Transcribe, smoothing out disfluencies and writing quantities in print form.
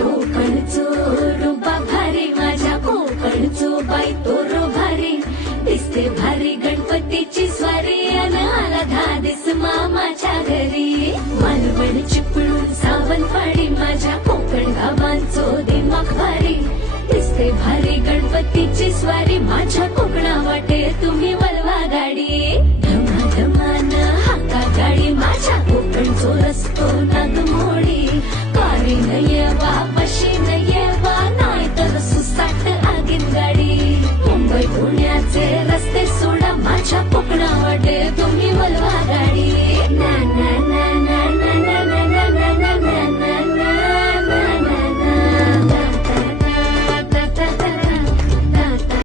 कोकणचो रुबा भारी माझ्या कोकणचो बाई तो रो भारी दिसते भारी गणपतीची स्वारी अन आला धादिस मामाच्या घरी मालवण चिपळूण सावंतवाडी माझ्या कोकण गावांचो दिमाग भारी दिसते भारी गणपतीची स्वारी माझ्या कोकणा वाटे तुम्ही वळवा गाडी धमाधमान हाका गाडी माझ्या कोकणचो रस्तो नागमोडी कारी नये वा